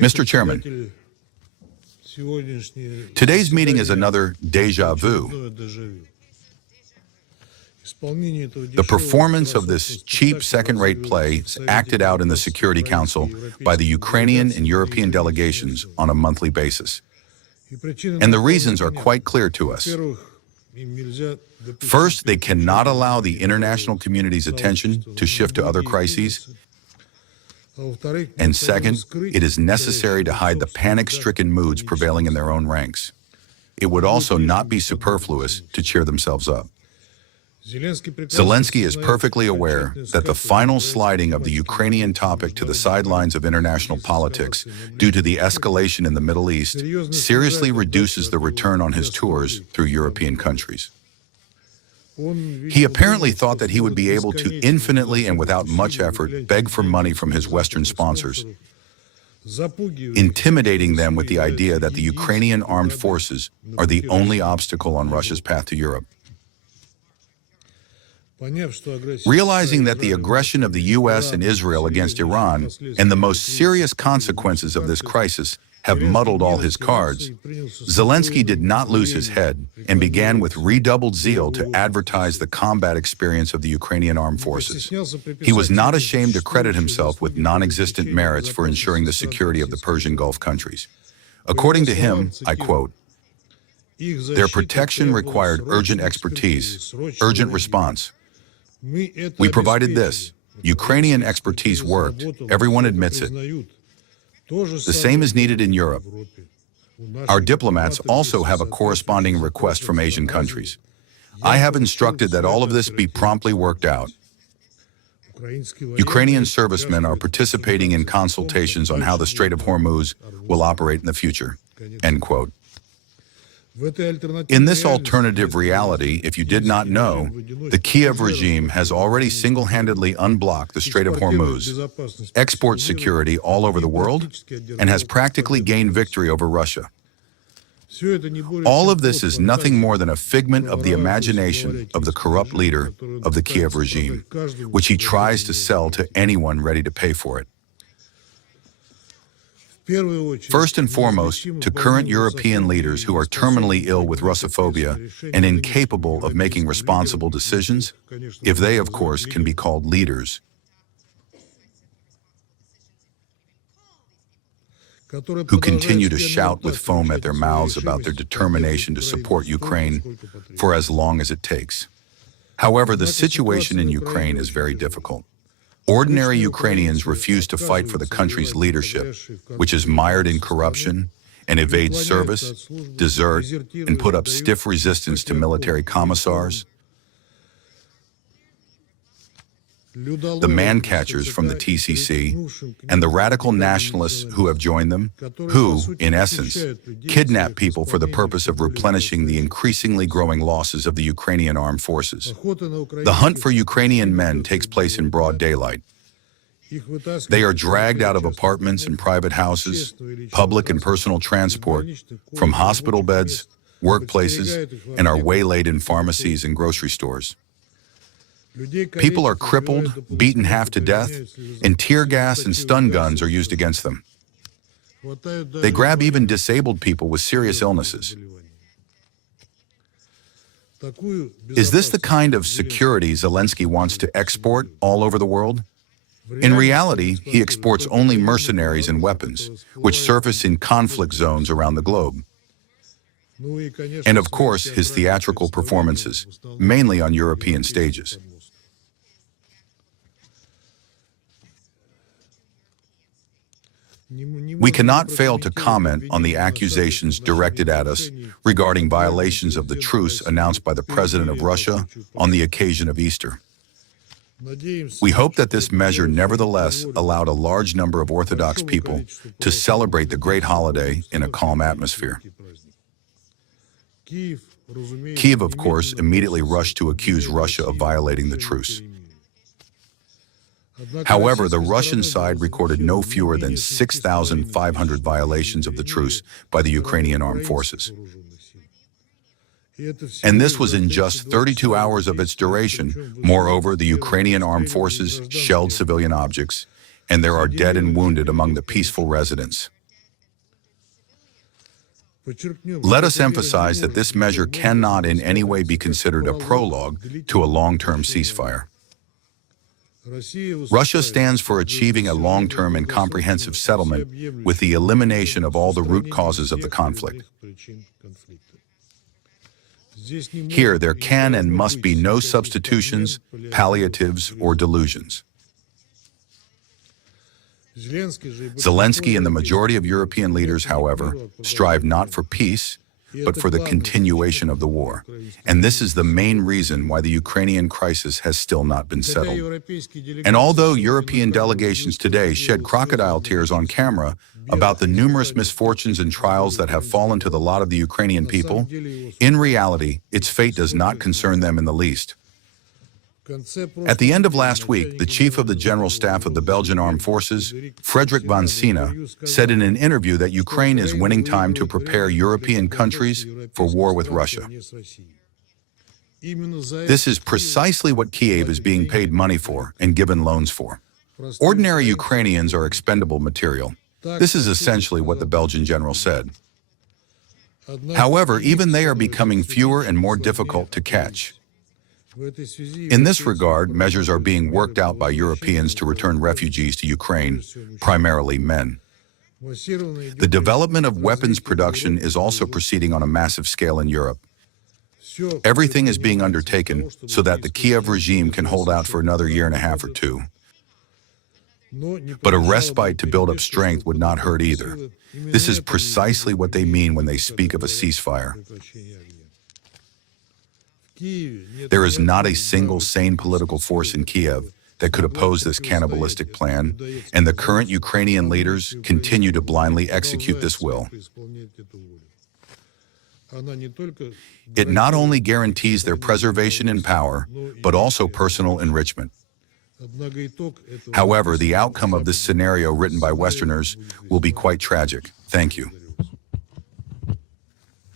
Mr. Chairman, today's meeting is another déjà vu. The performance of this cheap second-rate play is acted out in the Security Council by the Ukrainian and European delegations on a monthly basis. And the reasons are quite clear to us. First, they cannot allow the international community's attention to shift to other crises. And second, it is necessary to hide the panic-stricken moods prevailing in their own ranks. It would also not be superfluous to cheer themselves up. Zelensky is perfectly aware that the final sliding of the Ukrainian topic to the sidelines of international politics due to the escalation in the Middle East seriously reduces the return on his tours through European countries. He apparently thought that he would be able to infinitely and without much effort beg for money from his Western sponsors, intimidating them with the idea that the Ukrainian armed forces are the only obstacle on Russia's path to Europe. Realizing that the aggression of the U.S. and Israel against Iran and the most serious consequences of this crisis have muddled all his cards, Zelensky did not lose his head and began with redoubled zeal to advertise the combat experience of the Ukrainian armed forces. He was not ashamed to credit himself with non-existent merits for ensuring the security of the Persian Gulf countries. According to him, I quote, "Their protection required urgent expertise, urgent response. We provided this. Ukrainian expertise worked. Everyone admits it. The same is needed in Europe. Our diplomats also have a corresponding request from Asian countries. I have instructed that all of this be promptly worked out. Ukrainian servicemen are participating in consultations on how the Strait of Hormuz will operate in the future." End quote. In this alternative reality, if you did not know, the Kiev regime has already single-handedly unblocked the Strait of Hormuz, export security all over the world, and has practically gained victory over Russia. All of this is nothing more than a figment of the imagination of the corrupt leader of the Kiev regime, which he tries to sell to anyone ready to pay for it. First and foremost, to current European leaders who are terminally ill with Russophobia and incapable of making responsible decisions, if they, of course, can be called leaders, who continue to shout with foam at their mouths about their determination to support Ukraine for as long as it takes. However, the situation in Ukraine is very difficult. Ordinary Ukrainians refuse to fight for the country's leadership, which is mired in corruption and evades service, desert, and put up stiff resistance to military commissars. The man-catchers from the TCC and the radical nationalists who have joined them, who, in essence, kidnap people for the purpose of replenishing the increasingly growing losses of the Ukrainian armed forces. The hunt for Ukrainian men takes place in broad daylight. They are dragged out of apartments and private houses, public and personal transport, from hospital beds, workplaces, and are waylaid in pharmacies and grocery stores. People are crippled, beaten half to death, and tear gas and stun guns are used against them. They grab even disabled people with serious illnesses. Is this the kind of security Zelensky wants to export all over the world? In reality, he exports only mercenaries and weapons, which surface in conflict zones around the globe. And of course, his theatrical performances, mainly on European stages. We cannot fail to comment on the accusations directed at us regarding violations of the truce announced by the President of Russia on the occasion of Easter. We hope that this measure nevertheless allowed a large number of Orthodox people to celebrate the great holiday in a calm atmosphere. Kiev, of course, immediately rushed to accuse Russia of violating the truce. However, the Russian side recorded no fewer than 6,500 violations of the truce by the Ukrainian armed forces. And this was in just 32 hours of its duration. Moreover, the Ukrainian armed forces shelled civilian objects, and there are dead and wounded among the peaceful residents. Let us emphasize that this measure cannot in any way be considered a prologue to a long-term ceasefire. Russia stands for achieving a long-term and comprehensive settlement with the elimination of all the root causes of the conflict. Here, there can and must be no substitutions, palliatives, or delusions. Zelensky and the majority of European leaders, however, strive not for peace, but for the continuation of the war. And this is the main reason why the Ukrainian crisis has still not been settled. And although European delegations today shed crocodile tears on camera about the numerous misfortunes and trials that have fallen to the lot of the Ukrainian people, in reality, its fate does not concern them in the least. At the end of last week, the chief of the General Staff of the Belgian Armed Forces, Frederick van Sina, said in an interview that Ukraine is winning time to prepare European countries for war with Russia. This is precisely what Kiev is being paid money for and given loans for. Ordinary Ukrainians are expendable material. This is essentially what the Belgian general said. However, even they are becoming fewer and more difficult to catch. In this regard, measures are being worked out by Europeans to return refugees to Ukraine, primarily men. The development of weapons production is also proceeding on a massive scale in Europe. Everything is being undertaken so that the Kiev regime can hold out for another year and a half or two. But a respite to build up strength would not hurt either. This is precisely what they mean when they speak of a ceasefire. There is not a single sane political force in Kiev that could oppose this cannibalistic plan, and the current Ukrainian leaders continue to blindly execute this will. It not only guarantees their preservation in power, but also personal enrichment. However, the outcome of this scenario written by Westerners will be quite tragic. Thank you.